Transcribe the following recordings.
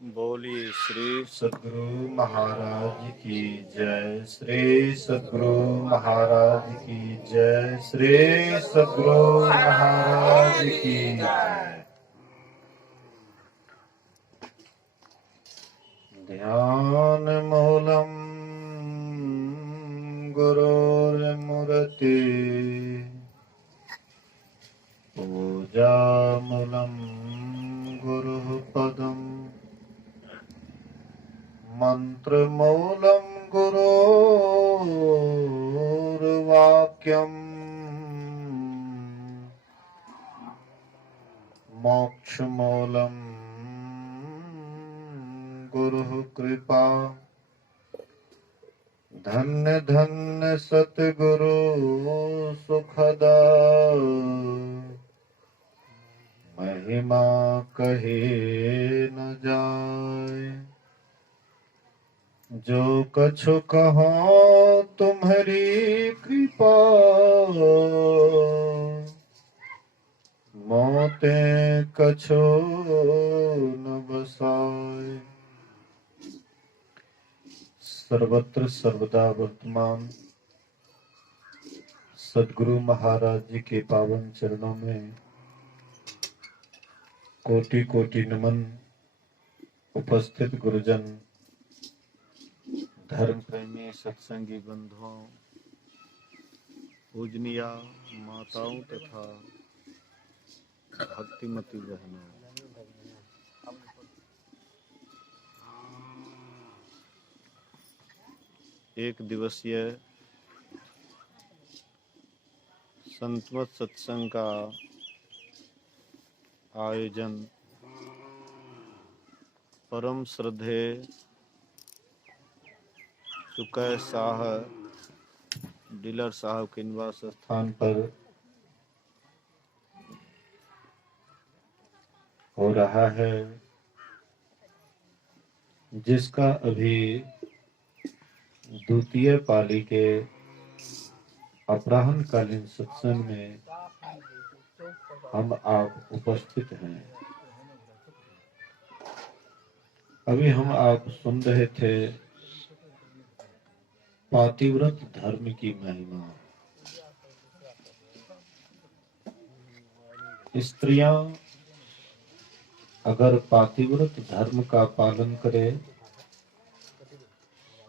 बोलिए श्री सद्गुरु महाराज की जय। श्री सद्गुरु महाराज की जय। श्री सद्गुरु महाराज की जय। ध्यान मूलम गुरुर्मूर्ति पूजा मूलम गुरुः पदम मंत्र मूलम गुरोर्वाक्यम मोक्ष मूलम गुरुः कृपा। धन्य धन्य सतगुरु सुखदा महिमा कहे न जाए। जो कछु कहो तुम्हारी कृपा मोते कछु न बसाए। सर्वत्र सर्वदा वर्तमान सद्गुरु महाराज जी के पावन चरणों में कोटि कोटि नमन। उपस्थित गुरुजन, धर्म प्रेमी सत्संगी बंधुओं, पूजनीया माताओं तथा भक्तिमती बहनों, एक दिवसीय संतमत सत्संग का आयोजन परम श्रद्धेय सुकै शाह डीलर साहब के निवास स्थान पर हो रहा है, जिसका अभी द्वितीय पाली के अपराह्न कालीन सत्संग में हम आप उपस्थित हैं। अभी हम आप सुन रहे थे पातिव्रत धर्म की महिमा। स्त्रियां अगर पातिव्रत धर्म का पालन करे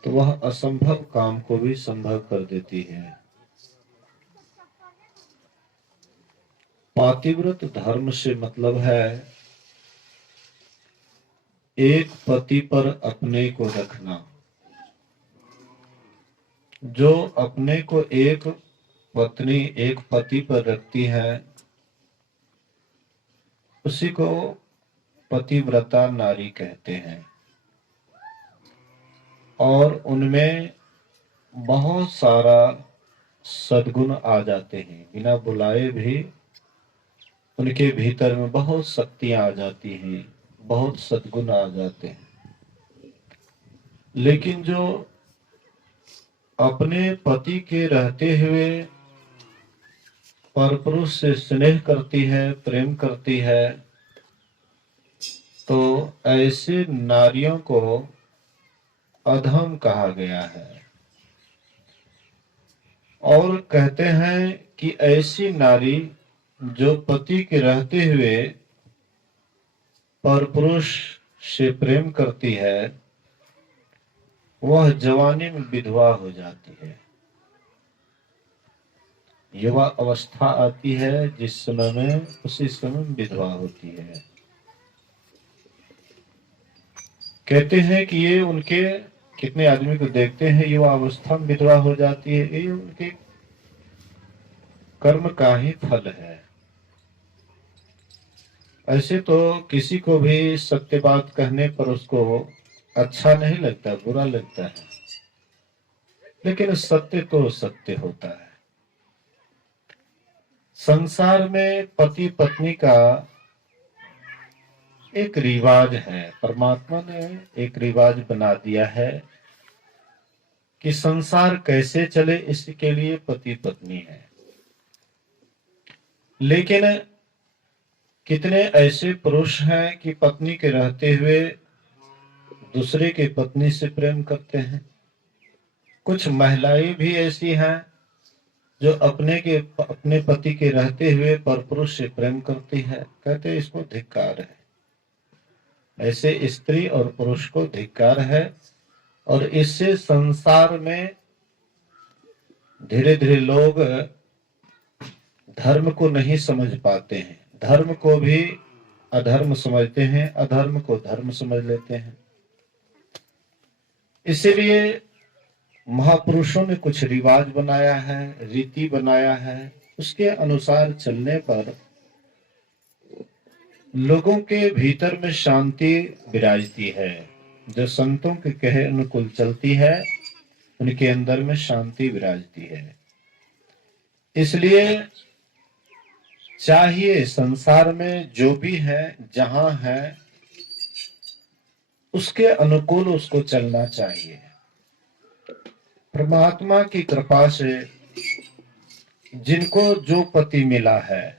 तो वह असंभव काम को भी संभव कर देती है। पातिव्रत धर्म से मतलब है एक पति पर अपने को रखना। जो अपने को एक पत्नी एक पति पर रखती है उसी को पतिव्रता नारी कहते हैं। और उनमें बहुत सारा सद्गुण आ जाते हैं, बिना बुलाए भी उनके भीतर में बहुत शक्तियां आ जाती हैं, बहुत सद्गुण आ जाते हैं। लेकिन जो अपने पति के रहते हुए परपुरुष से स्नेह करती है, प्रेम करती है, तो ऐसे नारियों को अधम कहा गया है। और कहते हैं कि ऐसी नारी जो पति के रहते हुए परपुरुष से प्रेम करती है वह जवानी में विधवा हो जाती है। युवा अवस्था आती है जिस समय में, उसी समय विधवा होती है। कहते हैं कि ये उनके कितने आदमी को देखते हैं युवा अवस्था में विधवा हो जाती है, ये उनके कर्म का ही फल है। ऐसे तो किसी को भी सत्य बात कहने पर उसको अच्छा नहीं लगता, बुरा लगता है, लेकिन सत्य तो सत्य होता है। संसार में पति पत्नी का एक रिवाज है, परमात्मा ने एक रिवाज बना दिया है कि संसार कैसे चले, इसके लिए पति पत्नी है। लेकिन कितने ऐसे पुरुष हैं कि पत्नी के रहते हुए दूसरे की पत्नी से प्रेम करते हैं। कुछ महिलाएं भी ऐसी हैं जो अपने पति के रहते हुए परपुरुष से प्रेम करती है, कहते हैं इसको धिक्कार है। ऐसे स्त्री और पुरुष को धिक्कार है, और इससे संसार में धीरे धीरे लोग धर्म को नहीं समझ पाते हैं, धर्म को भी अधर्म समझते हैं, अधर्म को धर्म समझ लेते हैं। इसीलिए महापुरुषों ने कुछ रिवाज बनाया है, रीति बनाया है, उसके अनुसार चलने पर लोगों के भीतर में शांति विराजती है। जो संतों के कहे अनुकूल चलती है, उनके अंदर में शांति विराजती है। इसलिए चाहिए संसार में जो भी है, जहां है, उसके अनुकूल उसको चलना चाहिए। परमात्मा की कृपा से जिनको जो पति मिला है,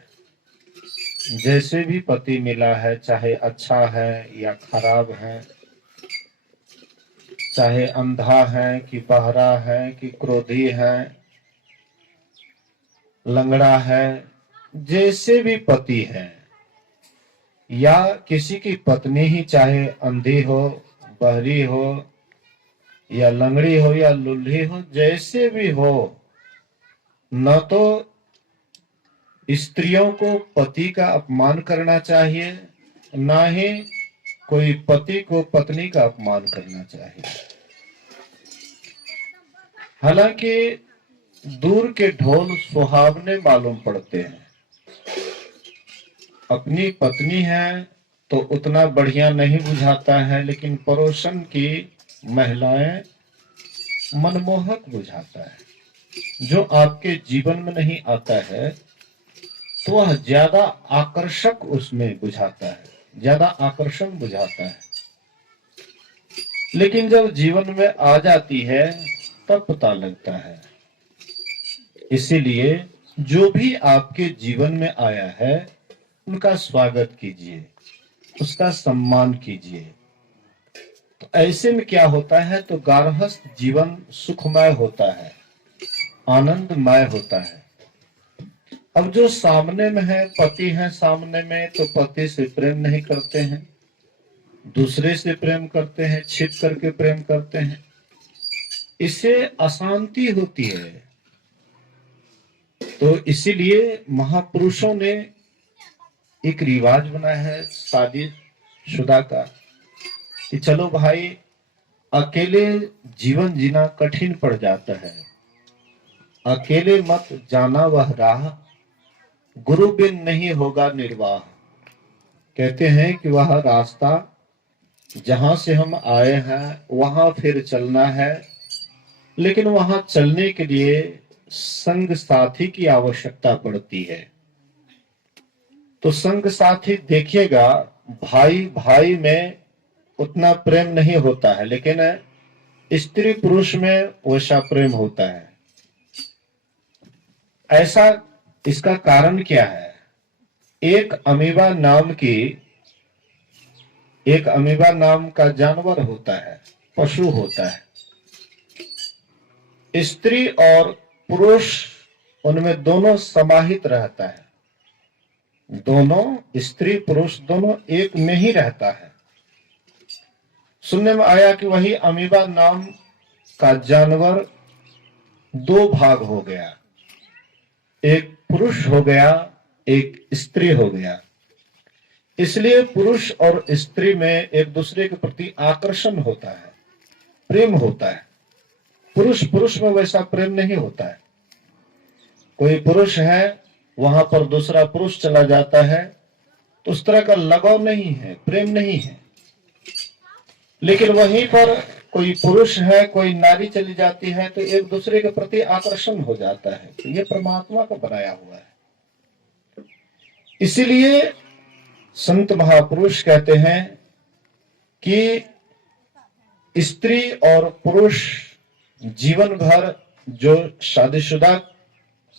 जैसे भी पति मिला है, चाहे अच्छा है या खराब है, चाहे अंधा है कि बहरा है कि क्रोधी है, लंगड़ा है, जैसे भी पति है, या किसी की पत्नी ही चाहे अंधी हो, बहरी हो, या लंगड़ी हो या लुल्ही हो, जैसे भी हो, न तो स्त्रियों को पति का अपमान करना चाहिए, ना ही कोई पति को पत्नी का अपमान करना चाहिए। हालांकि दूर के ढोल सुहावने मालूम पड़ते हैं। अपनी पत्नी है तो उतना बढ़िया नहीं बुझाता है, लेकिन पड़ोसन की महिलाएं मनमोहक बुझाता है। जो आपके जीवन में नहीं आता है तो वह ज्यादा आकर्षक उसमें बुझाता है, ज्यादा आकर्षण बुझाता है। लेकिन जब जीवन में आ जाती है तब पता लगता है। इसीलिए जो भी आपके जीवन में आया है उनका स्वागत कीजिए, उसका सम्मान कीजिए। तो ऐसे में क्या होता है, तो गार्हस्थ जीवन सुखमय होता है, आनंदमय होता है। अब जो सामने में है, पति है सामने में, तो पति से प्रेम नहीं करते हैं, दूसरे से प्रेम करते हैं, छिप करके प्रेम करते हैं। इससे अशांति होती है। तो इसीलिए महापुरुषों ने एक रिवाज बनाया है शादीशुदा का, कि चलो भाई, अकेले जीवन जीना कठिन पड़ जाता है, अकेले मत जाना वह राह, गुरु बिन नहीं होगा निर्वाह। कहते हैं कि वह रास्ता जहां से हम आए हैं वहां फिर चलना है, लेकिन वहां चलने के लिए संग साथी की आवश्यकता पड़ती है। तो संग साथी देखिएगा, भाई भाई में उतना प्रेम नहीं होता है, लेकिन स्त्री पुरुष में वैसा प्रेम होता है। ऐसा इसका कारण क्या है? एक अमीबा नाम का जानवर होता है, पशु होता है। स्त्री और पुरुष उनमें दोनों समाहित रहता है, दोनों स्त्री पुरुष दोनों एक में ही रहता है। सुनने में आया कि वही अमीबा नाम का जानवर दो भाग हो गया, एक पुरुष हो गया, एक स्त्री हो गया। इसलिए पुरुष और स्त्री में एक दूसरे के प्रति आकर्षण होता है, प्रेम होता है। पुरुष पुरुष में वैसा प्रेम नहीं होता है। कोई पुरुष है, वहां पर दूसरा पुरुष चला जाता है तो उस तरह का लगाव नहीं है, प्रेम नहीं है। लेकिन वहीं पर कोई पुरुष है, कोई नारी चली जाती है तो एक दूसरे के प्रति आकर्षण हो जाता है। तो ये परमात्मा का बनाया हुआ है। इसीलिए संत महापुरुष कहते हैं कि स्त्री और पुरुष जीवन भर जो शादीशुदा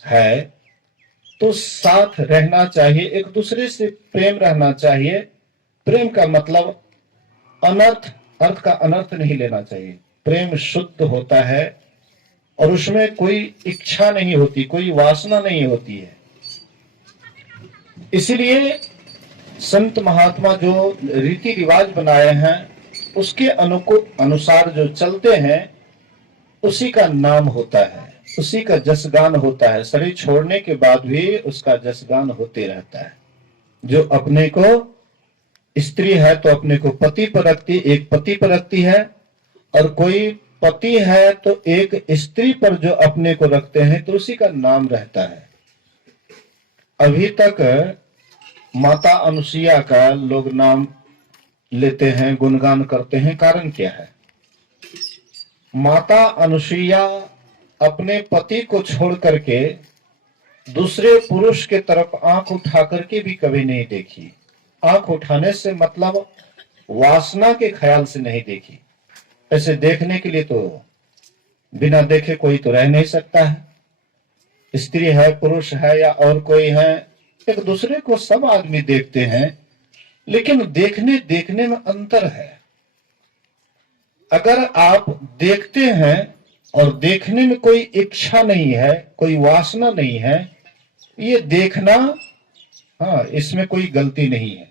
है तो साथ रहना चाहिए, एक दूसरे से प्रेम रहना चाहिए। प्रेम का मतलब अनर्थ अर्थ का अनर्थ नहीं लेना चाहिए। प्रेम शुद्ध होता है और उसमें कोई इच्छा नहीं होती, कोई वासना नहीं होती है। इसीलिए संत महात्मा जो रीति रिवाज बनाए हैं उसके अनुसार जो चलते हैं उसी का नाम होता है, उसी का जसगान होता है। शरीर छोड़ने के बाद भी उसका जसगान होते रहता है। जो अपने को स्त्री है तो अपने को पति पर रखती, एक पति पर रखती है, और कोई पति है तो एक स्त्री पर जो अपने को रखते हैं तो उसी का नाम रहता है। अभी तक माता अनुसुईया का लोग नाम लेते हैं, गुणगान करते हैं। कारण क्या है? माता अनुसुईया अपने पति को छोड़ करके दूसरे पुरुष के तरफ आंख उठा करके भी कभी नहीं देखी। आंख उठाने से मतलब वासना के ख्याल से नहीं देखी। ऐसे देखने के लिए तो बिना देखे कोई तो रह नहीं सकता है। स्त्री है, पुरुष है या और कोई है, एक दूसरे को सब आदमी देखते हैं, लेकिन देखने में अंतर है। अगर आप देखते हैं और देखने में कोई इच्छा नहीं है, कोई वासना नहीं है, ये देखना, हाँ, इसमें कोई गलती नहीं है।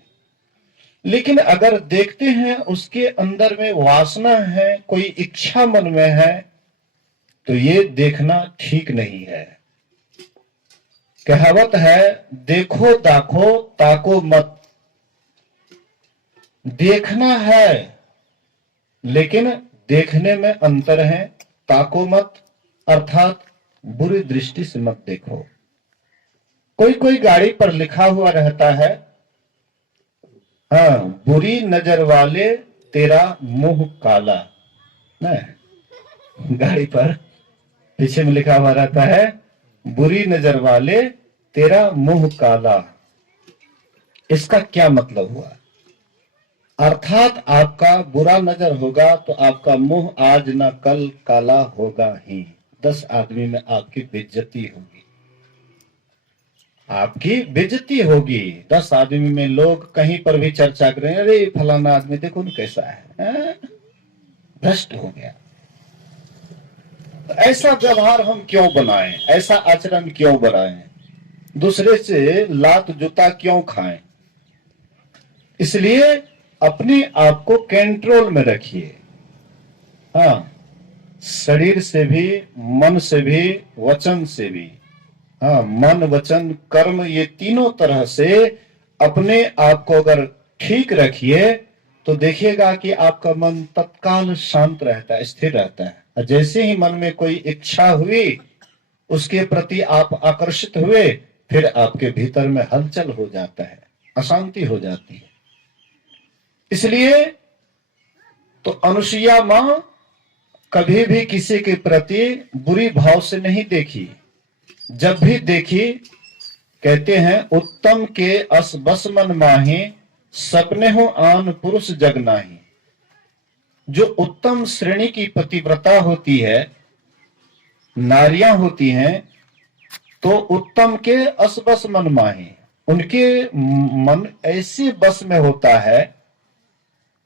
लेकिन अगर देखते हैं उसके अंदर में वासना है, कोई इच्छा मन में है, तो ये देखना ठीक नहीं है। कहावत है, देखो दाखो ताको मत। देखना है लेकिन देखने में अंतर है। ताको मत अर्थात बुरी दृष्टि से मत देखो। कोई गाड़ी पर लिखा हुआ रहता है, हाँ, बुरी नजर वाले तेरा मुंह काला। नहीं, गाड़ी पर पीछे में लिखा हुआ रहता है, बुरी नजर वाले तेरा मुंह काला। इसका क्या मतलब हुआ? अर्थात आपका बुरा नजर होगा तो आपका मुंह आज ना कल काला होगा ही। 10 आदमी में आपकी बेइज्जती होगी, आपकी बेइज्जती होगी। 10 आदमी में लोग कहीं पर भी चर्चा करें, अरे फलाना आदमी देखो न कैसा है, भ्रष्ट हो गया। तो ऐसा व्यवहार हम क्यों बनाएं, ऐसा आचरण क्यों बनाएं, दूसरे से लात जूता क्यों खाएं? इसलिए अपने आप को कंट्रोल में रखिए। हाँ, शरीर से भी, मन से भी, वचन से भी। हाँ, मन वचन कर्म, ये तीनों तरह से अपने आप को अगर ठीक रखिए तो देखिएगा कि आपका मन तत्काल शांत रहता है, स्थिर रहता है। और जैसे ही मन में कोई इच्छा हुई, उसके प्रति आप आकर्षित हुए, फिर आपके भीतर में हलचल हो जाता है, अशांति हो जाती है। इसलिए तो अनुसुईया मां कभी भी किसी के प्रति बुरी भाव से नहीं देखी। जब भी देखी, कहते हैं, उत्तम के अस बस मन माही, सपने हो आन पुरुष जग नाही। जो उत्तम श्रेणी की पतिव्रता होती है, नारियां होती हैं, तो उत्तम के अस बस मन माही, उनके मन ऐसे बस में होता है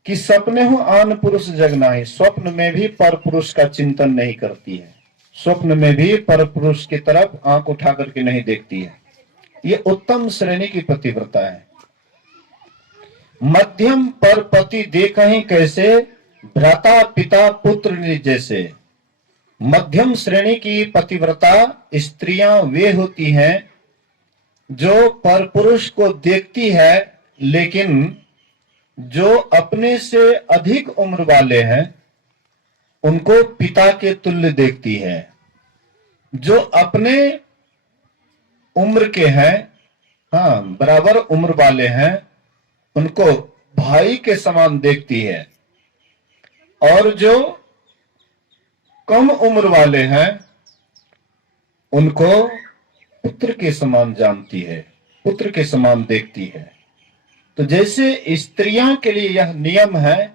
कि सपने हो आन पुरुष जग नाही। स्वप्न में भी पर पुरुष का चिंतन नहीं करती है, स्वप्न में भी पर पुरुष की तरफ आंख उठा करके नहीं देखती है। ये उत्तम श्रेणी की पतिव्रता है। मध्यम पर पति देखहि कैसे, भ्राता पिता पुत्र निज जैसे। मध्यम श्रेणी की पतिव्रता स्त्रियां वे होती हैं जो पर पुरुष को देखती है, लेकिन जो अपने से अधिक उम्र वाले हैं उनको पिता के तुल्य देखती है। जो अपने उम्र के हैं, हाँ, बराबर उम्र वाले हैं, उनको भाई के समान देखती है। और जो कम उम्र वाले हैं उनको पुत्र के समान जानती है, पुत्र के समान देखती है। तो जैसे स्त्रियां के लिए यह नियम है,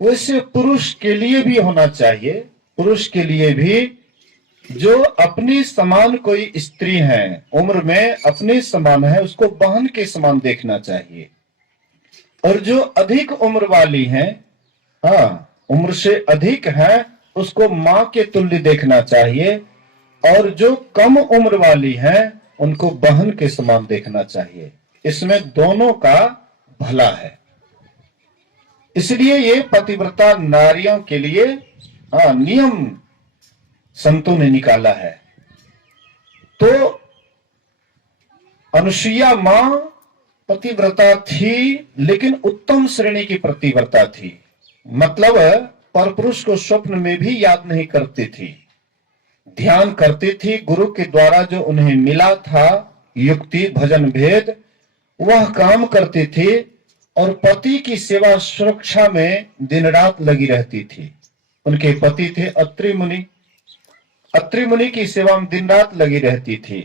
वैसे पुरुष के लिए भी होना चाहिए। पुरुष के लिए भी जो अपनी समान कोई स्त्री है, उम्र में अपने समान है, उसको बहन के समान देखना चाहिए। और जो अधिक उम्र वाली हैं, हाँ, उम्र से अधिक है उसको माँ के तुल्य देखना चाहिए, और जो कम उम्र वाली हैं उनको बहन के समान देखना चाहिए। इसमें दोनों का भला है। इसलिए ये पतिव्रता नारियों के लिए नियम संतों ने निकाला है। तो अनुसुईया मां पतिव्रता थी, लेकिन उत्तम श्रेणी की पतिव्रता थी। मतलब परपुरुष को स्वप्न में भी याद नहीं करती थी, ध्यान करती थी। गुरु के द्वारा जो उन्हें मिला था युक्ति भजन भेद, वह काम करती थी, और पति की सेवा सुरक्षा में दिन रात लगी रहती थी। उनके पति थे अत्रि मुनि। अत्रि मुनि की सेवा में दिन रात लगी रहती थी,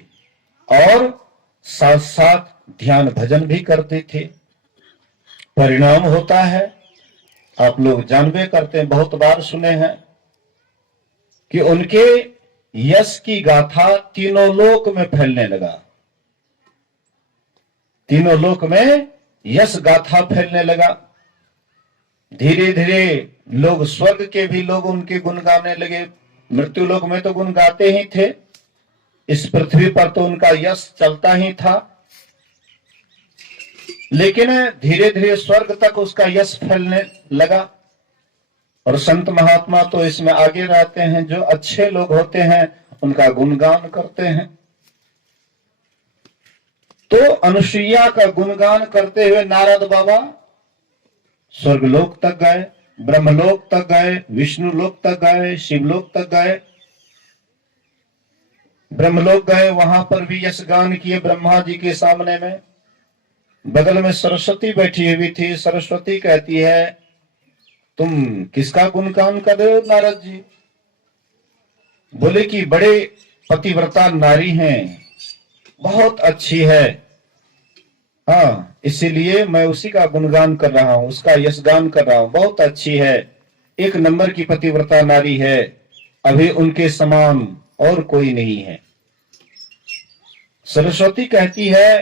और साथ साथ ध्यान भजन भी करते थे। परिणाम होता है, आप लोग जानबे करते हैं, बहुत बार सुने हैं कि उनके यश की गाथा तीनों लोक में फैलने लगा। तीनों लोक में यश गाथा फैलने लगा। धीरे धीरे लोग, स्वर्ग के भी लोग उनके गुण गाने लगे। मृत्यु लोक में तो गुण गाते ही थे, इस पृथ्वी पर तो उनका यश चलता ही था, लेकिन धीरे धीरे स्वर्ग तक उसका यश फैलने लगा। और संत महात्मा तो इसमें आगे रहते हैं, जो अच्छे लोग होते हैं उनका गुणगान करते हैं। तो अनुसुईया का गुणगान करते हुए नारद बाबा स्वर्गलोक तक गए, ब्रह्मलोक तक गए, विष्णु लोक तक गए, शिवलोक तक गए। ब्रह्मलोक गए, वहां पर भी यश गान किए ब्रह्मा जी के सामने में। बगल में सरस्वती बैठी हुई थी। सरस्वती कहती है, तुम किसका गुणगान कर रहे हो नारद जी? बोले कि बड़े पतिव्रता नारी हैं, बहुत अच्छी है, हाँ, इसीलिए मैं उसी का गुणगान कर रहा हूं, उसका यशगान कर रहा हूं। बहुत अच्छी है, एक नंबर की पतिव्रता नारी है, अभी उनके समान और कोई नहीं है। सरस्वती कहती है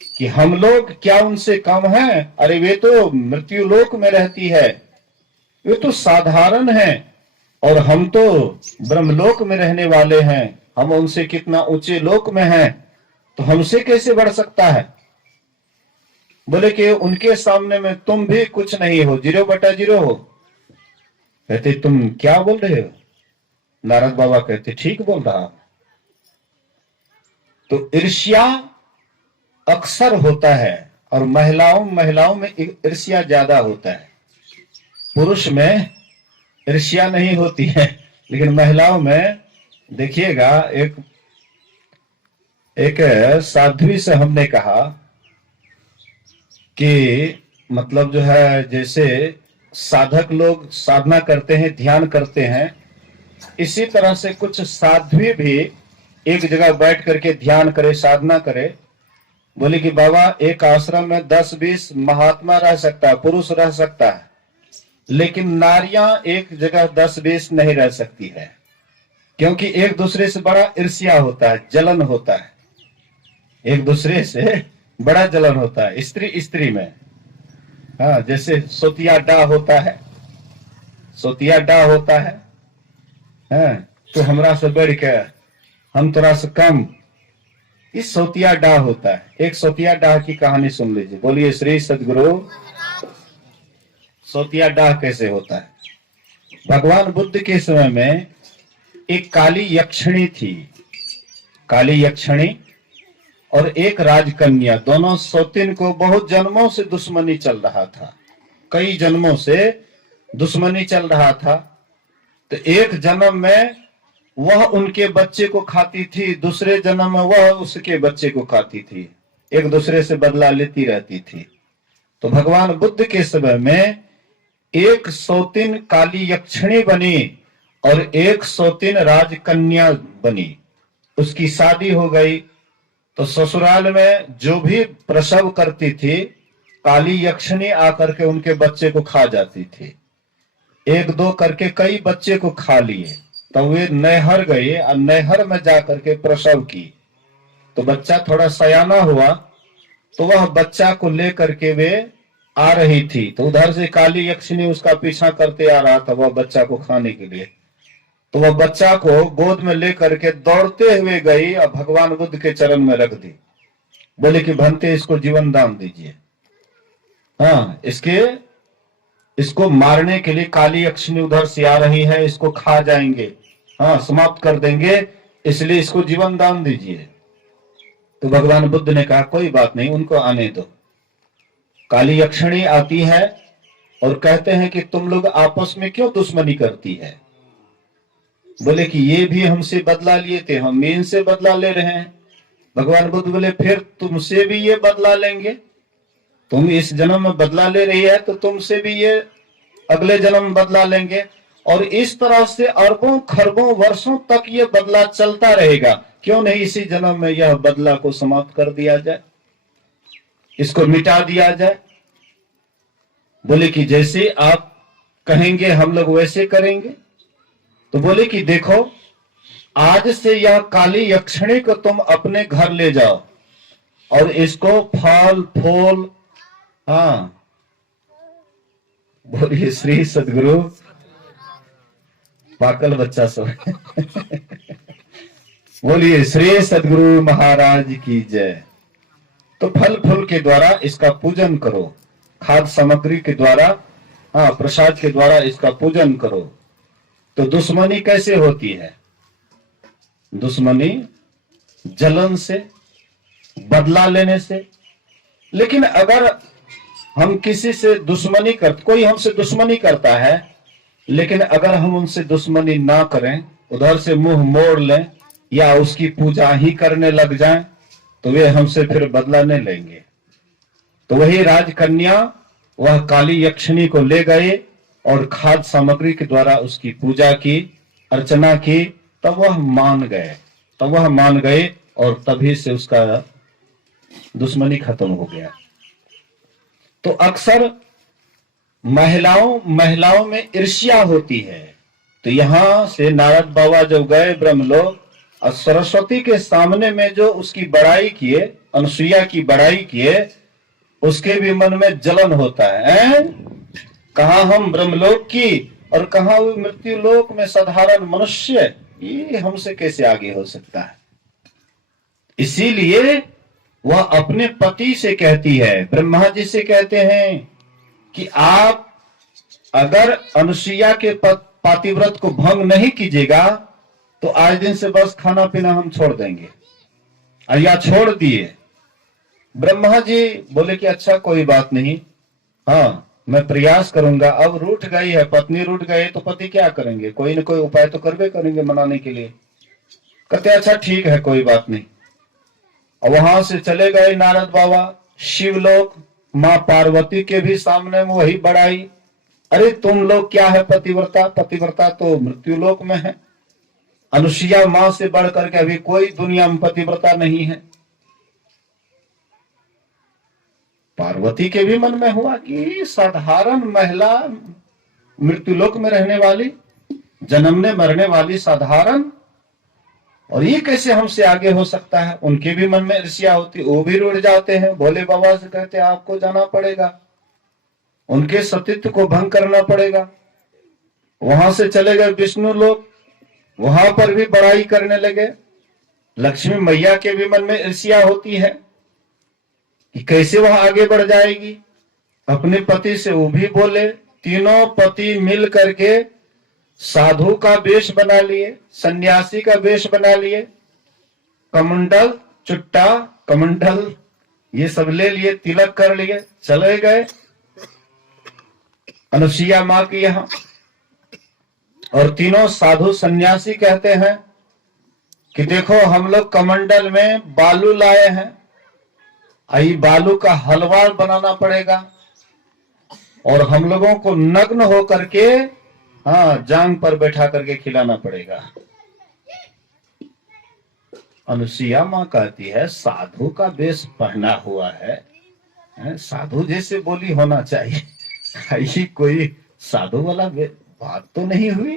कि हम लोग क्या उनसे कम हैं? अरे वे तो मृत्यु लोक में रहती है, वे तो साधारण हैं, और हम तो ब्रह्मलोक में रहने वाले हैं। हम उनसे कितना ऊंचे लोक में हैं, तो हमसे कैसे बढ़ सकता है? बोले कि उनके सामने में तुम भी कुछ नहीं हो, 0/0 हो। कहते तुम क्या बोल रहे हो? नारद बाबा कहते ठीक बोल रहा। तो ईर्ष्या अक्सर होता है, और महिलाओं में ईर्ष्या ज्यादा होता है। पुरुष में ईर्ष्या नहीं होती है, लेकिन महिलाओं में देखिएगा। एक साध्वी से हमने कहा कि मतलब जो है, जैसे साधक लोग साधना करते हैं, ध्यान करते हैं, इसी तरह से कुछ साध्वी भी एक जगह बैठ करके ध्यान करे, साधना करे। बोले कि बाबा, एक आश्रम में 10-20 महात्मा रह सकता है, पुरुष रह सकता है, लेकिन नारियां एक जगह 10-20 नहीं रह सकती है, क्योंकि एक दूसरे से बड़ा ईर्ष्या होता है, जलन होता है। एक दूसरे से बड़ा जलन होता है स्त्री में। हाँ, जैसे सोतिया डा होता है, सोतिया डा होता है, हाँ, तो हमरा से बढ़ के, हम तोरा से कम, इस सोतिया डाह होता है। एक सोतिया डाह की कहानी सुन लीजिए। बोलिए श्री सदगुरु। सोतिया डाह कैसे होता है? भगवान बुद्ध के समय में एक काली यक्षिणी थी, काली यक्षिणी और एक राजकन्या। दोनों सौतीन को बहुत जन्मों से दुश्मनी चल रहा था, कई जन्मों से दुश्मनी चल रहा था। तो एक जन्म में वह उनके बच्चे को खाती थी, दूसरे जन्म में वह उसके बच्चे को खाती थी, एक दूसरे से बदला लेती रहती थी। तो भगवान बुद्ध के समय में एक सौतीन काली यक्षिणी बनी और एक सौतीन राजकन्या बनी। उसकी शादी हो गई, तो ससुराल में जो भी प्रसव करती थी, काली यक्षिणी आकर के उनके बच्चे को खा जाती थी। 1-2 करके कई बच्चे को खा लिए। तो वे नैहर गए और नैहर में जाकर के प्रसव की। तो बच्चा थोड़ा सयाना हुआ, तो वह बच्चा को लेकर के वे आ रही थी, तो उधर से काली यक्षिणी उसका पीछा करते आ रहा था, वह बच्चा को खाने के लिए। तो वह बच्चा को गोद में लेकर के दौड़ते हुए गई और भगवान बुद्ध के चरण में रख दी। बोले कि भंते इसको जीवन दान दीजिए। हाँ, इसको मारने के लिए काली यक्षिणी उधर से आ रही है, इसको खा जाएंगे, हाँ समाप्त कर देंगे, इसलिए इसको जीवन दान दीजिए। तो भगवान बुद्ध ने कहा कोई बात नहीं, उनको आने दो। काली यक्षिणी आती है और कहते हैं कि तुम लोग आपस में क्यों दुश्मनी करती है। बोले कि ये भी हमसे बदला लिए थे, हम भी इनसे बदला ले रहे हैं। भगवान बुद्ध बोले फिर तुमसे भी ये बदला लेंगे, तुम इस जन्म में बदला ले रही है तो तुमसे भी ये अगले जन्म में बदला लेंगे। और इस तरह से अरबों खरबों वर्षों तक ये बदला चलता रहेगा, क्यों नहीं इसी जन्म में यह बदला को समाप्त कर दिया जाए, इसको मिटा दिया जाए। बोले कि जैसे आप कहेंगे हम लोग वैसे करेंगे। तो बोले कि देखो, आज से यह काली यक्षिणी को तुम अपने घर ले जाओ और इसको फल फूल, हाँ बोलिए श्री सदगुरु, पाकल बच्चा सब बोलिए श्री सदगुरु महाराज की जय। तो फल फूल के द्वारा इसका पूजन करो, खाद्य सामग्री के द्वारा, हाँ प्रसाद के द्वारा इसका पूजन करो। तो दुश्मनी कैसे होती है? दुश्मनी जलन से, बदला लेने से। लेकिन अगर हम किसी से दुश्मनी कोई हमसे दुश्मनी करता है, लेकिन अगर हम उनसे दुश्मनी ना करें, उधर से मुंह मोड़ लें या उसकी पूजा ही करने लग जाएं, तो वे हमसे फिर बदला नहीं लेंगे। तो वही राजकन्या वह काली यक्षिणी को ले गए और खाद्य सामग्री के द्वारा उसकी पूजा की, अर्चना की, तब वह मान गए और तभी से उसका दुश्मनी खत्म हो गया। तो अक्सर महिलाओं में ईर्ष्या होती है। तो यहां से नारद बाबा जब गए ब्रह्मलोक और सरस्वती के सामने में जो उसकी बड़ाई किए, अनुसुईया की बड़ाई किए, उसके भी मन में जलन होता है। कहा हम ब्रह्मलोक की और कहा वो मृत्यु लोक में साधारण मनुष्य, ये हमसे कैसे आगे हो सकता है। इसीलिए वह अपने पति से कहती है, ब्रह्मा जी से कहते हैं कि आप अगर अनुसुईया के पातिव्रत को भंग नहीं कीजिएगा तो आज दिन से बस खाना पीना हम छोड़ देंगे। या छोड़ दिए। ब्रह्मा जी बोले कि अच्छा कोई बात नहीं, हाँ मैं प्रयास करूंगा। अब रूठ गई है, पत्नी रूठ गई तो पति क्या करेंगे, कोई ना कोई उपाय तो करवे करेंगे मनाने के लिए। कहते अच्छा ठीक है कोई बात नहीं। और वहां से चले गए नारद बाबा शिवलोक, मां पार्वती के भी सामने में वही बड़ाई, अरे तुम लोग क्या है पतिव्रता, पतिव्रता तो मृत्यु लोक में है। अनुसुईया मां से बढ़ करके अभी कोई दुनिया में पतिव्रता नहीं है। पार्वती के भी मन में हुआ कि साधारण महिला, मृत्युलोक में रहने वाली, जन्मने मरने वाली साधारण, और ये कैसे हमसे आगे हो सकता है। उनके भी मन में ईर्ष्या होती, वो भी रुठ जाते हैं। भोले बाबा से कहते आपको जाना पड़ेगा, उनके सतीत्व को भंग करना पड़ेगा। वहां से चले गए विष्णु लोक, वहां पर भी बड़ाई करने लगे। लक्ष्मी मैया के भी मन में ईर्ष्या होती है कि कैसे वह आगे बढ़ जाएगी। अपने पति से वो भी बोले, तीनों पति मिल करके साधु का वेश बना लिए, सन्यासी का वेश बना लिए, कमंडल, चुट्टा, कमंडल ये सब ले लिए, तिलक कर लिए, चले गए अनुसुईया मां के यहां। और तीनों साधु सन्यासी कहते हैं कि देखो हम लोग कमंडल में बालू लाए हैं, आई बालू का हलवा बनाना पड़ेगा और हम लोगों को नग्न हो करके, हाँ जांग पर बैठा करके खिलाना पड़ेगा। अनुसुईया मां कहती है साधु का वेश पहना हुआ है, साधु जैसे बोली होना चाहिए, ये कोई साधु वाला बात तो नहीं हुई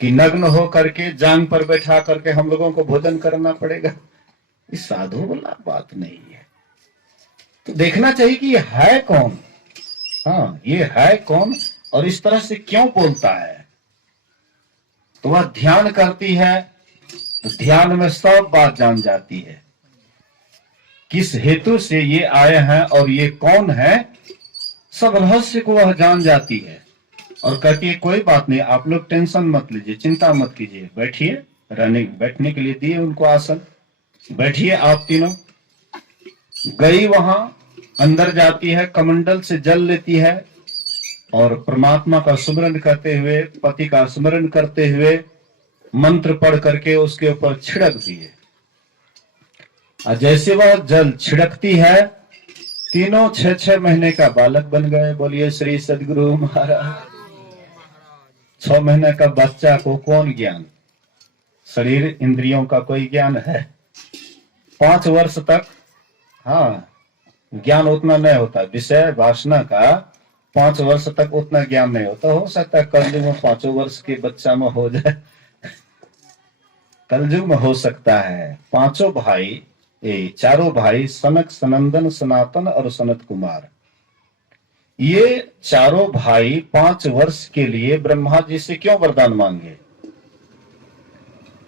कि नग्न हो करके जांग पर बैठा करके हम लोगों को भोजन करना पड़ेगा। ये साधु वाला बात नहीं है। तो देखना चाहिए कि ये है कौन। हाँ, ये है कौन और इस तरह से क्यों बोलता है। तो वह ध्यान करती है तो ध्यान में सब बात जान जाती है, किस हेतु से ये आए हैं और ये कौन है, सब रहस्य को वह जान जाती है। और कहती है कोई बात नहीं, आप लोग टेंशन मत लीजिए, चिंता मत कीजिए, बैठिए। बैठने के लिए दिए उनको आसन, बैठिए आप तीनों। गई वहां, अंदर जाती है, कमंडल से जल लेती है और परमात्मा का स्मरण करते हुए, पति का स्मरण करते हुए मंत्र पढ़ करके उसके ऊपर छिड़क दिए। और जैसे वह जल छिड़कती है, तीनों 6-6 महीने का बालक बन गए। बोलिए श्री सदगुरु महाराज। 6 महीने का बच्चा को कौन ज्ञान, शरीर इंद्रियों का कोई ज्ञान है? 5 वर्ष तक हाँ ज्ञान उतना नहीं होता, विषय वासना का 5 वर्ष तक उतना ज्ञान नहीं होता। हो सकता है कलयुग में 5 वर्ष के बच्चा में हो जाए, कलयुग में हो सकता है। पांचों भाई, चारों भाई, सनक, सनंदन, सनातन और सनत कुमार, ये चारों भाई 5 वर्ष के लिए ब्रह्मा जी से क्यों वरदान मांगे?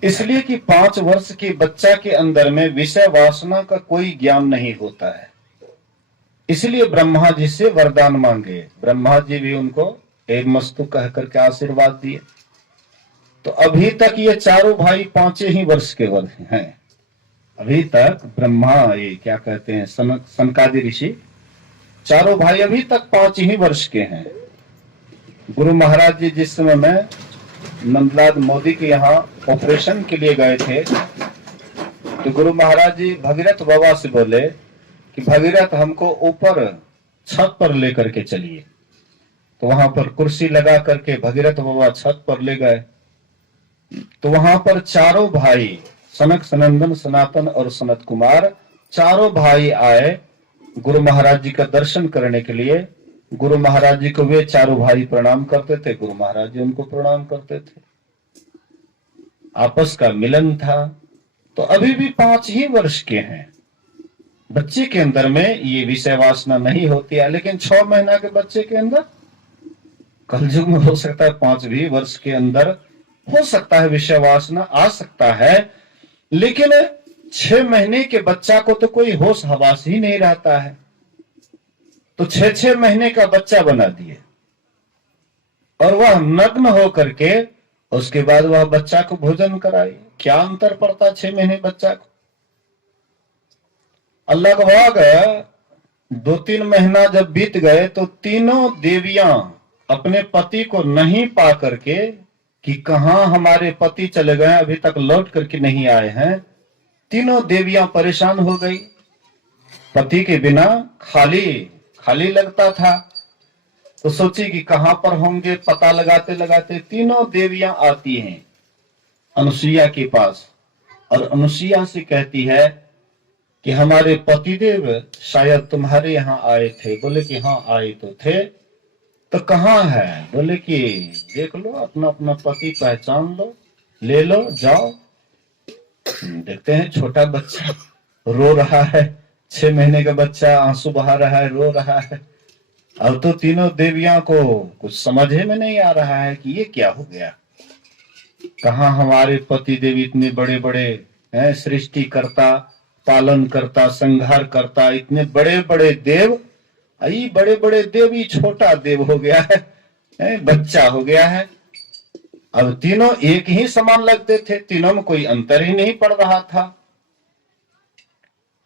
इसलिए कि 5 वर्ष के बच्चा के अंदर में विषय वासना का कोई ज्ञान नहीं होता है, इसलिए ब्रह्मा जी से वरदान मांगे। ब्रह्मा जी भी उनको एक मस्तु कह करके आशीर्वाद दिए। तो अभी तक ये चारों भाई 5 ही वर्ष के हैं। अभी तक ब्रह्मा, ये क्या कहते हैं, सनकादि ऋषि, चारों भाई अभी तक 5 ही वर्ष के हैं। गुरु महाराज जी जिस समय में नंदलाल मोदी के यहाँ ऑपरेशन के लिए गए थे, तो गुरु महाराज जी भगीरथ बाबा से बोले कि भगीरथ हमको ऊपर छत पर लेकर के चलिए। तो वहां पर कुर्सी लगा करके भगीरथ बाबा छत पर ले गए। तो वहां पर चारों भाई, सनक, सनंदन, सनातन और सनत कुमार, चारों भाई आए गुरु महाराज जी का दर्शन करने के लिए। गुरु महाराज जी को वे चारों भाई प्रणाम करते थे, गुरु महाराज जी उनको प्रणाम करते थे। आपस का मिलन था। तो अभी भी 5 ही वर्ष के हैं। बच्चे के अंदर में ये विषय वासना नहीं होती है, लेकिन 6 महीना के बच्चे के अंदर कलयुग में हो सकता है 5 भी वर्ष के अंदर हो सकता है विषय वासना आ सकता है। लेकिन 6 महीने के बच्चा को तो कोई होश हवास ही नहीं रहता है, तो 6-6 महीने का बच्चा बना दिए और वह नग्न हो करके उसके बाद वह बच्चा को भोजन कराए। क्या अंतर पड़ता 6 महीने बच्चा को? लगभग 2-3 महीना जब बीत गए तो तीनों देवियां अपने पति को नहीं पा करके, कि कहां हमारे पति चले गए, अभी तक लौट करके नहीं आए हैं, तीनों देवियां परेशान हो गई। पति के बिना खाली खाली लगता था। तो सोची कि कहां पर होंगे, पता लगाते लगाते तीनों देवियां आती हैं अनुसुईया के पास और अनुसुईया से कहती है कि हमारे पतिदेव शायद तुम्हारे यहाँ आए थे। बोले कि हाँ आए तो थे। तो कहाँ है? बोले कि देख लो, अपना अपना पति पहचान लो, ले लो, जाओ। देखते हैं छोटा बच्चा रो रहा है, 6 महीने का बच्चा आंसू बहा रहा है, रो रहा है। अब तो तीनों देवियां को कुछ समझ में नहीं आ रहा है कि ये क्या हो गया। कहाँ हमारे पति देव इतने बड़े बड़े हैं, सृष्टि करता, पालन करता, संहार करता, इतने बड़े बड़े देव, आई बड़े बड़े देव, ही छोटा देव हो गया है, बच्चा हो गया है। अब तीनों एक ही समान लगते थे, तीनों में कोई अंतर ही नहीं पड़ रहा था।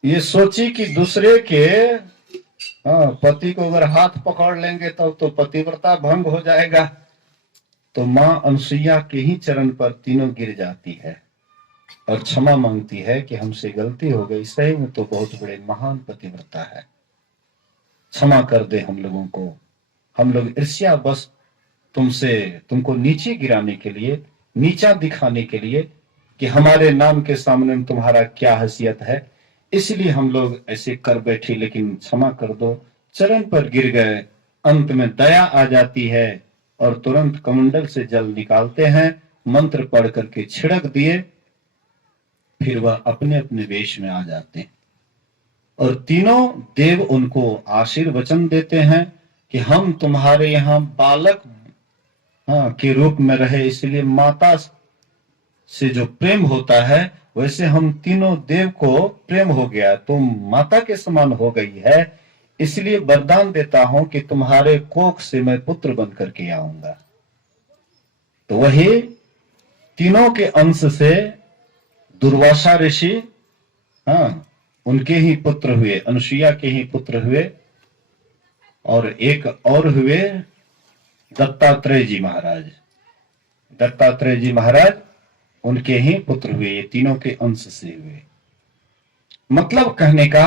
ये सोची कि दूसरे के पति को अगर हाथ पकड़ लेंगे तब तो पतिव्रता भंग हो जाएगा। तो मां अनुसुईया के ही चरण पर तीनों गिर जाती है और क्षमा मांगती है कि हमसे गलती हो गई, सही में तो बहुत बड़े महान पतिव्रता है, क्षमा कर दे हम लोगों को। हम लोग ईर्ष्या बस तुमको नीचे गिराने के लिए, नीचा दिखाने के लिए कि हमारे नाम के सामने तुम्हारा क्या हैसियत है, इसलिए हम लोग ऐसे कर बैठे, लेकिन क्षमा कर दो। चरण पर गिर गए। अंत में दया आ जाती है और तुरंत कमंडल से जल निकालते हैं, मंत्र पढ़ करके छिड़क दिए, फिर वह अपने अपने वेश में आ जाते हैं। और तीनों देव उनको आशीर्वचन देते हैं कि हम तुम्हारे यहाँ बालक के रूप में रहे, इसलिए माता से जो प्रेम होता है वैसे हम तीनों देव को प्रेम हो गया, तुम माता के समान हो गई है, इसलिए वरदान देता हूं कि तुम्हारे कोख से मैं पुत्र बन करके आऊंगा। तो वही तीनों के अंश से दुर्वासा ऋषि उनके ही पुत्र हुए, अनुसुईया के ही पुत्र हुए, और एक और हुए दत्तात्रेय जी महाराज। दत्तात्रेय जी महाराज उनके ही पुत्र हुए, ये तीनों के अंश से हुए। मतलब कहने का,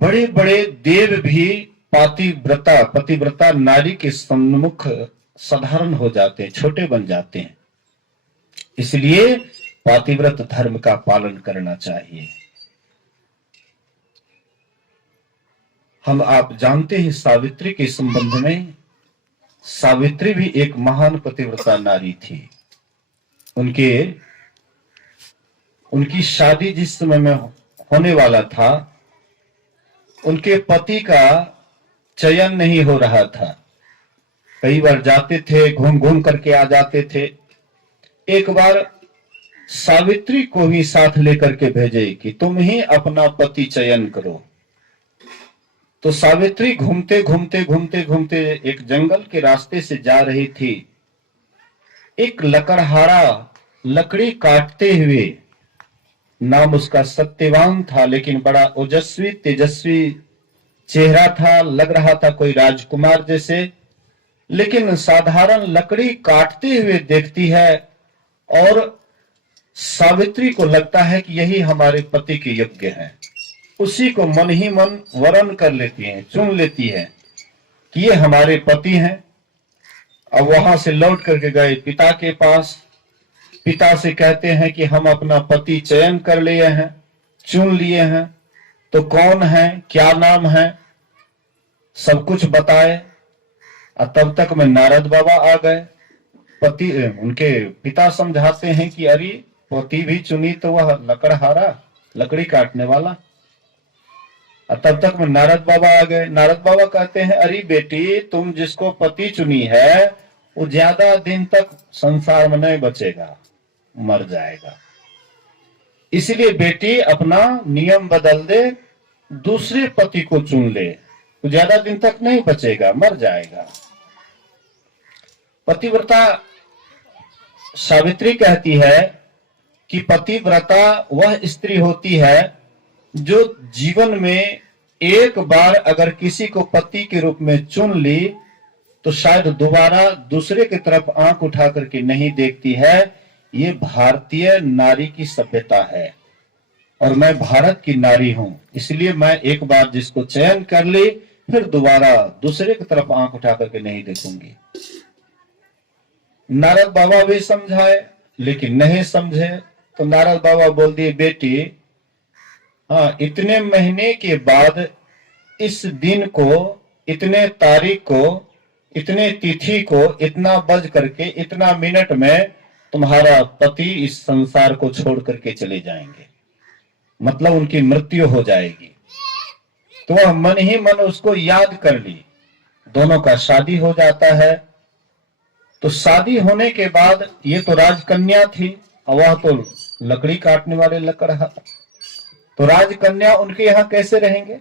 बड़े बड़े देव भी पतिव्रता नारी के सम्मुख साधारण हो जाते हैं, छोटे बन जाते हैं। इसलिए पातिव्रत धर्म का पालन करना चाहिए। हम आप जानते हैं सावित्री के संबंध में, सावित्री भी एक महान पतिव्रता नारी थी। उनकी शादी जिस समय में होने वाला था, उनके पति का चयन नहीं हो रहा था। कई बार जाते थे, घूम घूम करके आ जाते थे। एक बार सावित्री को भी साथ लेकर के भेजे कि तुम ही अपना पति चयन करो। तो सावित्री घूमते घूमते घूमते घूमते एक जंगल के रास्ते से जा रही थी। एक लकड़हारा लकड़ी काटते हुए, नाम उसका सत्यवान था, लेकिन बड़ा ओजस्वी तेजस्वी चेहरा था, लग रहा था कोई राजकुमार जैसे। लेकिन साधारण लकड़ी काटते हुए देखती है और सावित्री को लगता है कि यही हमारे पति के योग्य है। उसी को मन ही मन वरण कर लेती है, चुन लेती है कि ये हमारे पति हैं। अब वहां से लौट करके गए पिता के पास। पिता से कहते हैं कि हम अपना पति चयन कर लिए हैं, चुन लिए हैं, तो कौन है, क्या नाम है, सब कुछ बताए। और तब तक में नारद बाबा आ गए। उनके पिता समझाते हैं कि अरे पति भी चुनी तो वह लकड़हारा, लकड़ी काटने वाला। और तब तक में नारद बाबा आ गए। नारद बाबा कहते हैं, अरे बेटी, तुम जिसको पति चुनी है वो ज्यादा दिन तक संसार में नहीं बचेगा, मर जाएगा। इसलिए बेटी अपना नियम बदल दे, दूसरे पति को चुन ले, तो ज्यादा दिन तक नहीं बचेगा, मर जाएगा। पतिव्रता सावित्री कहती है कि पतिव्रता वह स्त्री होती है जो जीवन में एक बार अगर किसी को पति के रूप में चुन ली तो शायद दोबारा दूसरे की तरफ आंख उठा करके नहीं देखती है। ये भारतीय नारी की सभ्यता है, और मैं भारत की नारी हूं, इसलिए मैं एक बार जिसको चयन कर ली फिर दोबारा दूसरे की तरफ आंख उठा करके नहीं देखूंगी। नारद बाबा भी समझाए लेकिन नहीं समझे। तो नारद बाबा बोल दिए, बेटी इतने महीने के बाद इस दिन को, इतने तारीख को, इतने तिथि को, इतना बज करके, इतना मिनट में तुम्हारा पति इस संसार को छोड़ करके चले जाएंगे, मतलब उनकी मृत्यु हो जाएगी। तो वह मन ही मन उसको याद कर ली। दोनों का शादी हो जाता है। तो शादी होने के बाद ये तो राजकन्या थी और वह तो लकड़ी काटने वाले लकड़हारा। तो राजकन्या उनके यहां कैसे रहेंगे?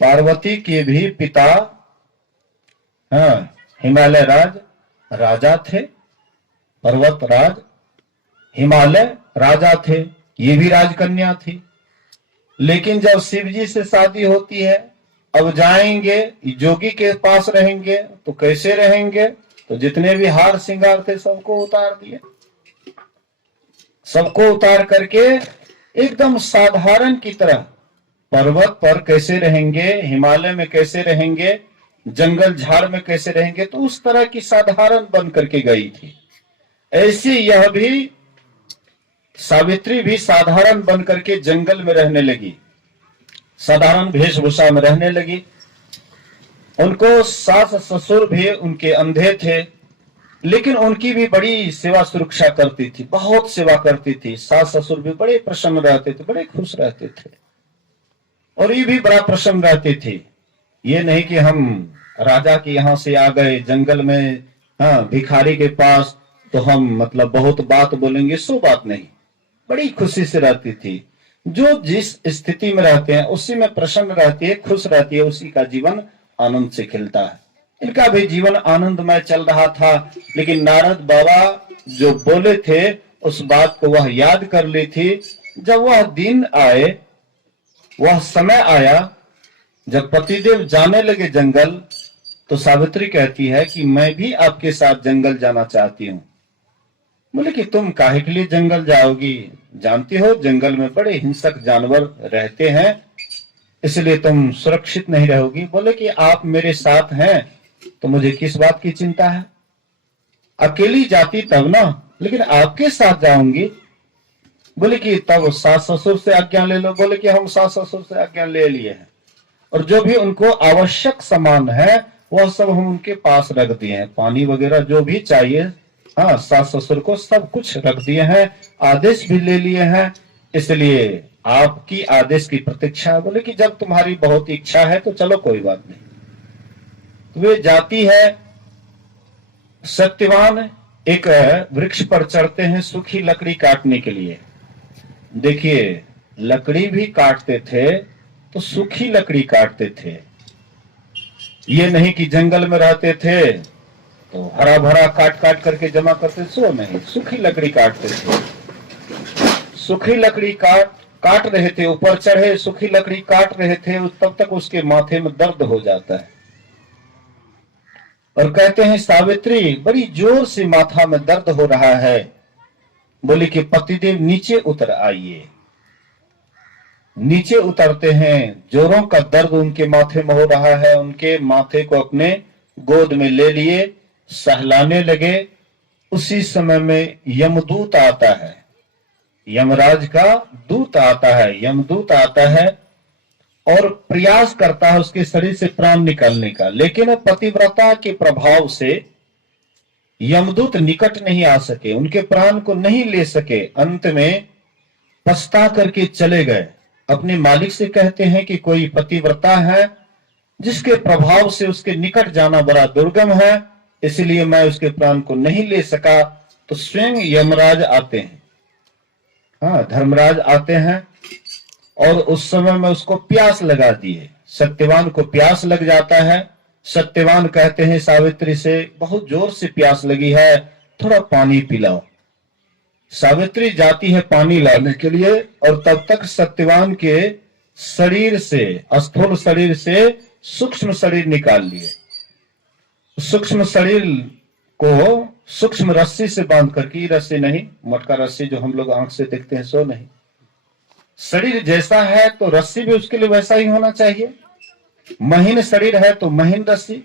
पार्वती के भी पिता हिमालय राजा थे, पर्वत राज हिमालय राजा थे, ये भी राजकन्या थी। लेकिन जब शिव जी से शादी होती है, अब जाएंगे जोगी के पास रहेंगे, तो कैसे रहेंगे? तो जितने भी हार श्रृंगार थे सबको उतार दिए। सबको उतार करके एकदम साधारण की तरह पर्वत पर कैसे रहेंगे, हिमालय में कैसे रहेंगे, जंगल झाड़ में कैसे रहेंगे, तो उस तरह की साधारण बन करके गई थी। ऐसी यह भी सावित्री भी साधारण बन करके जंगल में रहने लगी, साधारण वेशभूषा में रहने लगी। उनको सास ससुर भी उनके अंधे थे, लेकिन उनकी भी बड़ी सेवा सुरक्षा करती थी, बहुत सेवा करती थी। सास ससुर भी बड़े प्रसन्न रहते थे, बड़े खुश रहते थे। और ये भी बड़ा प्रसन्न रहते थे। ये नहीं कि हम राजा के यहाँ से आ गए जंगल में, हाँ, भिखारी के पास, तो हम मतलब बहुत बात बोलेंगे, सो बात नहीं। बड़ी खुशी से रहती थी। जो जिस स्थिति में रहते हैं उसी में प्रसन्न रहती है, खुश रहती है, उसी का जीवन आनंद से खिलता है। इनका भी जीवन आनंदमय चल रहा था। लेकिन नारद बाबा जो बोले थे उस बात को वह याद कर ली थी। जब वह दिन आए, वह समय आया जब पतिदेव जाने लगे जंगल, तो सावित्री कहती है कि मैं भी आपके साथ जंगल जाना चाहती हूँ। बोले कि तुम काहे के लिए जंगल जाओगी? जानती हो जंगल में बड़े हिंसक जानवर रहते हैं, इसलिए तुम सुरक्षित नहीं रहोगी। बोले कि आप मेरे साथ हैं तो मुझे किस बात की चिंता है? अकेली जाती तब ना, लेकिन आपके साथ जाऊंगी। बोले कि तब सास ससुर से आज्ञा ले लो। बोले कि हम सास ससुर से आज्ञा ले लिए हैं, और जो भी उनको आवश्यक सामान है वह सब हम उनके पास रख दिए हैं, पानी वगैरह जो भी चाहिए, हाँ, सास ससुर को सब कुछ रख दिए हैं, आदेश भी ले लिए हैं, इसलिए आपकी आदेश की प्रतीक्षा। बोले कि जब तुम्हारी बहुत इच्छा है तो चलो कोई बात नहीं। तो वे जाती है। सत्यवान एक वृक्ष पर चढ़ते हैं सूखी लकड़ी काटने के लिए। देखिए, लकड़ी भी काटते थे तो सूखी लकड़ी काटते थे। ये नहीं कि जंगल में रहते थे तो हरा भरा काट काट करके जमा करते, सो नहीं, सूखी लकड़ी काटते थे। सूखी लकड़ी काट रहे थे, ऊपर चढ़े सूखी लकड़ी काट रहे थे, तब तक उसके माथे में दर्द हो जाता है और कहते हैं सावित्री बड़ी जोर से माथा में दर्द हो रहा है। बोले कि पतिदेव नीचे उतर आइए। नीचे उतरते हैं, जोरों का दर्द उनके माथे में हो रहा है। उनके माथे को अपने गोद में ले लिए, सहलाने लगे। उसी समय में यमदूत आता है, यमराज का दूत आता है। यमदूत आता है और प्रयास करता है उसके शरीर से प्राण निकालने का, लेकिन पतिव्रता के प्रभाव से यमदूत निकट नहीं आ सके, उनके प्राण को नहीं ले सके। अंत में पछता करके चले गए। अपने मालिक से कहते हैं कि कोई पतिव्रता है जिसके प्रभाव से उसके निकट जाना बड़ा दुर्गम है, इसलिए मैं उसके प्राण को नहीं ले सका। तो स्वयं यमराज आते हैं, हाँ, धर्मराज आते हैं और उस समय में उसको प्यास लगा दिए। सत्यवान को प्यास लग जाता है। सत्यवान कहते हैं सावित्री से बहुत जोर से प्यास लगी है, थोड़ा पानी पिलाओ। सावित्री जाती है पानी लाने के लिए और तब तक सत्यवान के शरीर से, स्थूल शरीर से सूक्ष्म शरीर निकाल लिए। सूक्ष्म शरीर को सूक्ष्म रस्सी से बांध करके, रस्सी नहीं, मटका रस्सी जो हम लोग आंख से देखते हैं सो नहीं, शरीर जैसा है तो रस्सी भी उसके लिए वैसा ही होना चाहिए। महीन शरीर है तो महीन रस्सी।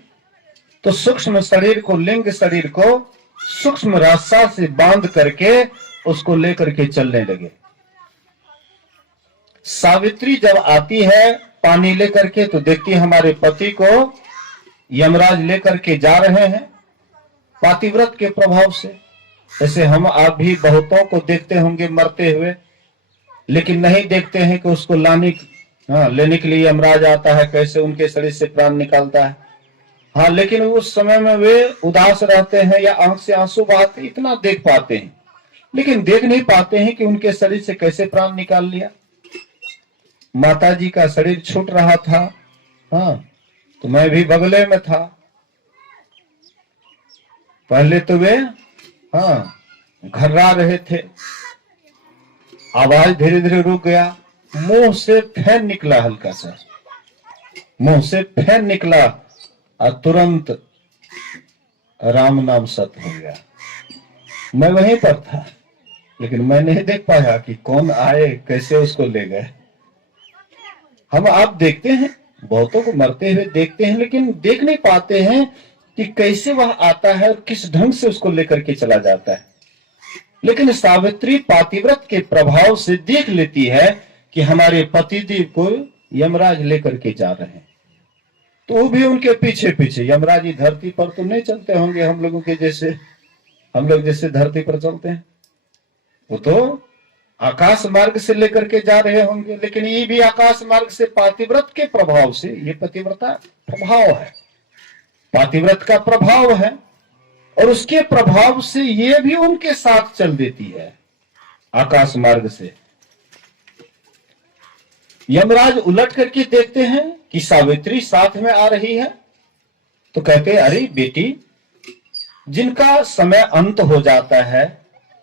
तो सूक्ष्म शरीर को, लिंग शरीर को सूक्ष्म रास्ता से बांध करके उसको लेकर के चलने लगे। सावित्री जब आती है पानी लेकर के तो देखती है हमारे पति को यमराज लेकर के जा रहे हैं पातिव्रत के प्रभाव से। ऐसे हम आप भी बहुतों को देखते होंगे मरते हुए, लेकिन नहीं देखते हैं कि उसको लेने के लिए यमराज आता है, कैसे उनके शरीर से प्राण निकालता है। हाँ, लेकिन उस समय में वे उदास रहते हैं या आंख से आंसू बहाते, इतना देख पाते हैं, लेकिन देख नहीं पाते हैं कि उनके शरीर से कैसे प्राण निकाल लिया। माता जी का शरीर छूट रहा था, हाँ, तो मैं भी बगले में था। पहले तो वे, हाँ, घर्रा रहे थे, आवाज धीरे धीरे रुक गया, मुंह से फैन निकला, हल्का सा मुंह से फैन निकला और तुरंत राम नाम सत्य हो गया। मैं वहीं पर था, लेकिन मैं नहीं देख पाया कि कौन आए, कैसे उसको ले गए। हम आप देखते हैं, बहुतों को मरते हुए देखते हैं, लेकिन देख नहीं पाते हैं कि कैसे वह आता है और किस ढंग से उसको लेकर के चला जाता है। लेकिन सावित्री पातिव्रत के प्रभाव से देख लेती है कि हमारे पतिदेव को यमराज लेकर के जा रहे हैं, तो वो भी उनके पीछे पीछे। यमराज ही धरती पर तो नहीं चलते होंगे हम लोगों के जैसे, हम लोग जैसे धरती पर चलते हैं, वो तो आकाश मार्ग से लेकर के जा रहे होंगे, लेकिन ये भी आकाश मार्ग से पातिव्रत के प्रभाव से, ये पतिव्रता प्रभाव है, पातिव्रत का प्रभाव है, और उसके प्रभाव से ये भी उनके साथ चल देती है आकाश मार्ग से। यमराज उलट करके देखते हैं कि सावित्री साथ में आ रही है, तो कहते हैं अरे बेटी, जिनका समय अंत हो जाता है,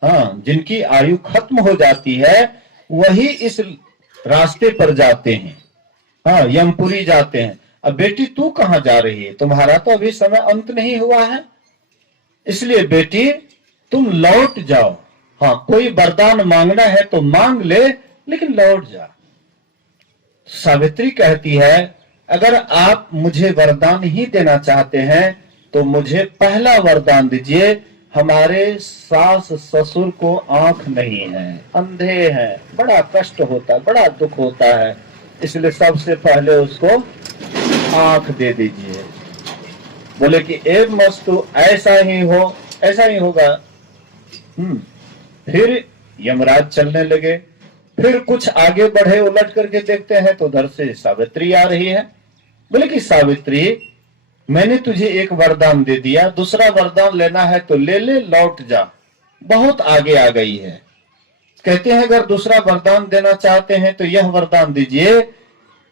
हाँ, जिनकी आयु खत्म हो जाती है, वही इस रास्ते पर जाते हैं, हाँ, यमपुरी जाते हैं। अब बेटी तू कहां जा रही है? तुम्हारा तो अभी समय अंत नहीं हुआ है, इसलिए बेटी तुम लौट जाओ। हाँ, कोई वरदान मांगना है तो मांग ले, लेकिन लौट जा। सावित्री कहती है अगर आप मुझे वरदान ही देना चाहते हैं तो मुझे पहला वरदान दीजिए। हमारे सास ससुर को आंख नहीं है, अंधे हैं, बड़ा कष्ट होता है, बड़ा दुख होता है, इसलिए सबसे पहले उसको आंख दे दीजिए। बोले कि एक मस्तु ऐसा ही हो, ऐसा ही होगा। फिर यमराज चलने लगे, फिर कुछ आगे बढ़े, उलट करके देखते हैं तो उधर से सावित्री आ रही है। बोले कि सावित्री, मैंने तुझे एक वरदान दे दिया, दूसरा वरदान लेना है तो ले ले, लौट जा, बहुत आगे आ गई है। कहते हैं अगर दूसरा वरदान देना चाहते हैं तो यह वरदान दीजिए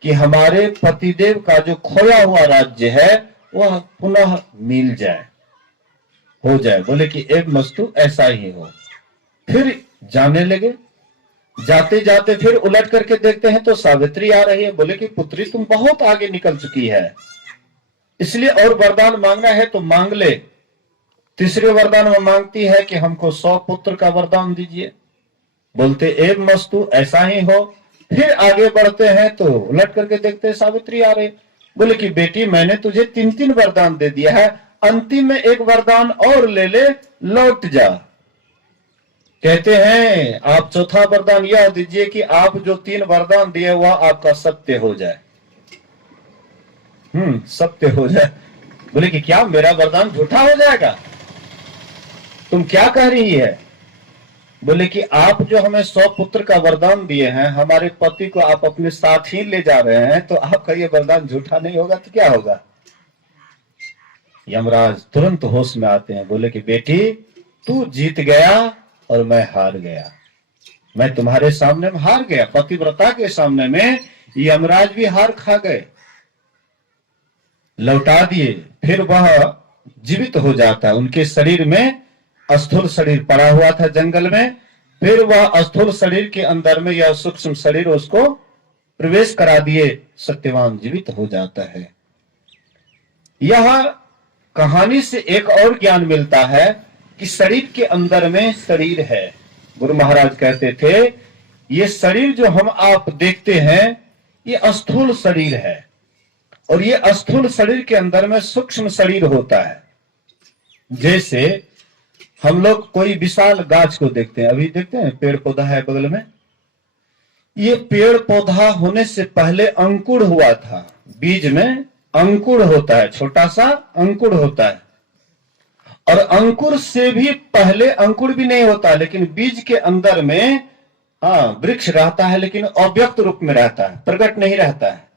कि हमारे पतिदेव का जो खोया हुआ राज्य है वह पुनः मिल जाए, हो जाए। बोले कि एक मस्तु ऐसा ही हो। फिर जाने लगे, जाते जाते फिर उलट करके देखते हैं तो सावित्री आ रही है। बोले कि पुत्री तुम बहुत आगे निकल चुकी है, इसलिए और वरदान मांगना है तो मांग ले। तीसरे वरदान में मांगती है कि हमको 100 पुत्र का वरदान दीजिए। बोलते एक मस्तु ऐसा ही हो। फिर आगे बढ़ते हैं तो उलट करके देखते हैं सावित्री आ रही। बोले कि बेटी मैंने तुझे 3-3 वरदान दे दिया है, अंतिम में एक वरदान और ले ले, लौट जा। कहते हैं आप चौथा वरदान यह दीजिए कि आप जो 3 वरदान दिए वह आपका सत्य हो जाए। सत्य हो जाए। बोले कि क्या मेरा वरदान झूठा हो जाएगा? तुम क्या कह रही है? बोले कि आप जो हमें 100 पुत्र का वरदान दिए हैं, हमारे पति को आप अपने साथ ही ले जा रहे हैं, तो आपका ये वरदान झूठा नहीं होगा तो क्या होगा? यमराज तुरंत होश में आते हैं। बोले कि बेटी तू जीत गया और मैं हार गया, मैं तुम्हारे सामने में हार गया। पतिव्रता के सामने में यमराज भी हार खा गए, लौटा दिए। फिर वह जीवित हो जाता है, उनके शरीर में स्थूल शरीर पड़ा हुआ था जंगल में, फिर वह स्थूल शरीर के अंदर में यह सूक्ष्म शरीर उसको प्रवेश करा दिए, सत्यवान जीवित हो जाता है। यह कहानी से एक और ज्ञान मिलता है कि शरीर के अंदर में शरीर है। गुरु महाराज कहते थे ये शरीर जो हम आप देखते हैं ये स्थूल शरीर है, और ये स्थूल शरीर के अंदर में सूक्ष्म शरीर होता है। जैसे हम लोग कोई विशाल गाछ को देखते हैं, अभी देखते हैं पेड़ पौधा है बगल में, ये पेड़ पौधा होने से पहले अंकुर हुआ था, बीज में अंकुर होता है, छोटा सा अंकुर होता है, और अंकुर से भी पहले अंकुर भी नहीं होता, लेकिन बीज के अंदर में वृक्ष रहता है, लेकिन अव्यक्त रूप में रहता है, प्रकट नहीं रहता है।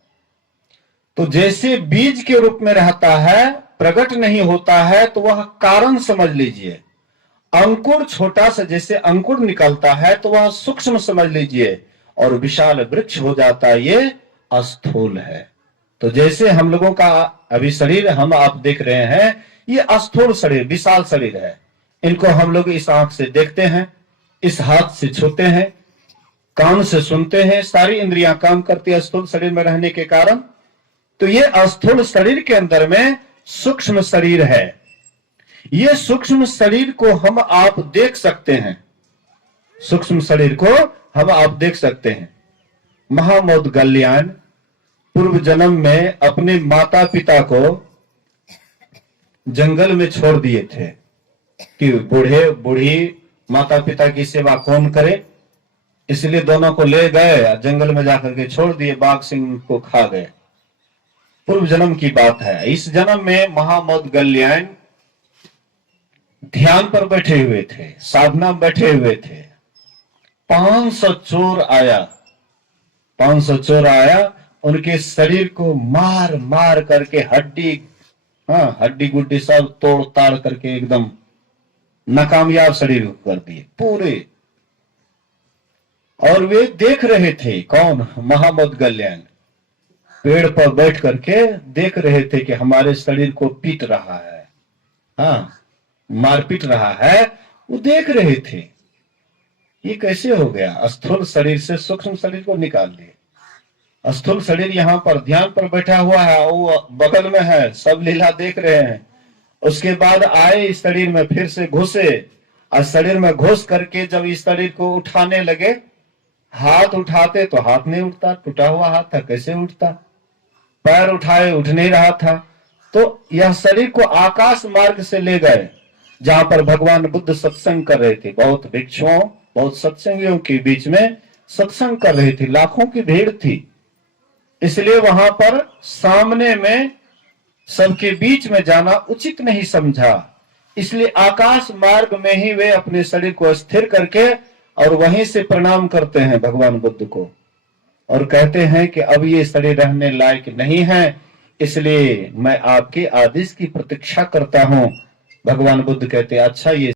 तो जैसे बीज के रूप में रहता है, प्रकट नहीं होता है, तो वह कारण समझ लीजिए। अंकुर छोटा सा जैसे अंकुर निकलता है तो वह सूक्ष्म समझ लीजिए, और विशाल वृक्ष हो जाता है, ये स्थूल है। तो जैसे हम लोगों का अभी शरीर हम आप देख रहे हैं, ये स्थूल शरीर, विशाल शरीर है। इनको हम लोग इस आंख से देखते हैं, इस हाथ से छूते हैं, कान से सुनते हैं, सारी इंद्रियां काम करती है स्थूल शरीर में रहने के कारण। तो ये स्थूल शरीर के अंदर में सूक्ष्म शरीर है। ये सूक्ष्म शरीर को हम आप देख सकते हैं, सूक्ष्म शरीर को हम आप देख सकते हैं। महामौदगल्याण पूर्व जन्म में अपने माता पिता को जंगल में छोड़ दिए थे कि बूढ़े बूढ़ी माता पिता की सेवा कौन करे, इसलिए दोनों को ले गए, जंगल में जाकर के छोड़ दिए, बाघ सिंह को खा गए। पूर्व जन्म की बात है। इस जन्म में महामौदगल्याण ध्यान पर बैठे हुए थे, साधना में बैठे हुए थे, 500 चोर आया, 500 चोर आया, उनके शरीर को मार मार करके हड्डी गुड्डी सब तोड़ ताड़ करके एकदम नाकामयाब शरीर कर दिए पूरे। और वे देख रहे थे, कौन? महामौदगल्याण पेड़ पर बैठ करके देख रहे थे कि हमारे शरीर को पीट रहा है, हाँ, मारपीट रहा है, वो देख रहे थे। ये कैसे हो गया? स्थूल शरीर से सूक्ष्म शरीर को निकाल लिए। स्थूल शरीर यहाँ पर ध्यान पर बैठा हुआ है, वो बगल में है, सब लीला देख रहे हैं। उसके बाद आए इस शरीर में, फिर से घुसे, और शरीर में घुस करके जब इस शरीर को उठाने लगे, हाथ उठाते तो हाथ नहीं उठता, टूटा हुआ हाथ था, कैसे उठता? पैर उठाए, उठ नहीं रहा था। तो यह शरीर को आकाश मार्ग से ले गए, जहां पर भगवान बुद्ध सत्संग कर रहे थे। बहुत भिक्षुओं, बहुत सत्संगियों के बीच में सत्संग कर रहे थे, लाखों की भीड़ थी। इसलिए वहां पर सामने में सबके बीच में जाना उचित नहीं समझा। इसलिए आकाश मार्ग में ही वे अपने शरीर को स्थिर करके और वहीं से प्रणाम करते हैं भगवान बुद्ध को, और कहते हैं कि अब ये शरीर रहने लायक नहीं है, इसलिए मैं आपके आदेश की प्रतीक्षा करता हूं। भगवान बुद्ध कहते हैं, अच्छा ये